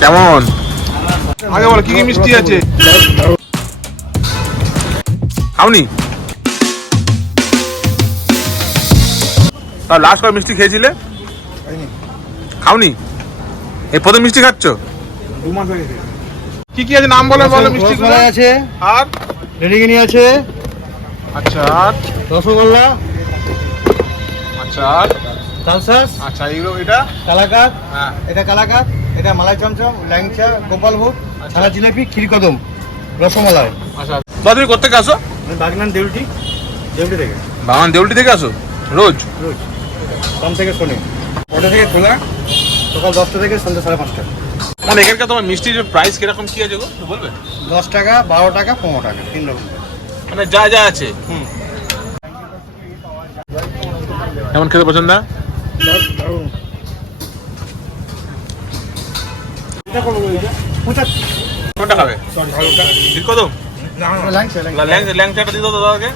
কেমন? আগে বলো কি কি মিষ্টি আছে? খাওনি? তার লাস্ট কবে মিষ্টি খেয়েছিলে? খাওনি? এই প্রথম মিষ্টি খাচ্ছ? 2 মাস হয়ে গেছে। কি কি আছে নাম বলো বলো মিষ্টি গুলো। রসমালাই আছে, আর লেডিকেনি আছে, আচ্ছা আর রসগোল্লা, আচ্ছা আর তালসাস, আচ্ছা এইগুলো এটা কালাকাত, হ্যাঁ এটা কালাকাত, এটা মালাই চমচম, ল্যাংচা, গোপালভোগ, ছানা জিলাপি, ক্ষীরকদম, রসমালাই। আচ্ছা তুমি কোথেকে আসো? আমি বাগনান দেউলটি থেকে। বাগান দেউলটি থেকে আসো রোজ? রোজ সোম থেকে শনি, 9টা থেকে খোলা, সকাল 10টা থেকে সন্ধ্যা 5:30টা। মানে এখানকার তোমার মিষ্টির প্রাইস কিরকম কি আছে গো একটু বলবে? 10 টাকা, 12 টাকা, 15 টাকা, 3 রকম। মানে যা যা আছে। কেমন খেতে পছন্দ? কোনটা খাবে? ক্ষীরকদম? ল্যাংচাটা দিত দাদাকে।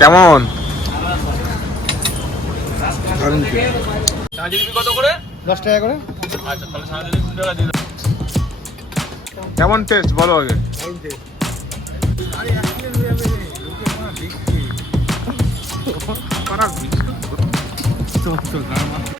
কেমন? চা জিলিপি কত করে? 10 টাকা করে। আচ্ছা তাহলে চা জিলিপি 2 টাকা দিয়ে দাও। কেমন টেস্ট বলো আগে?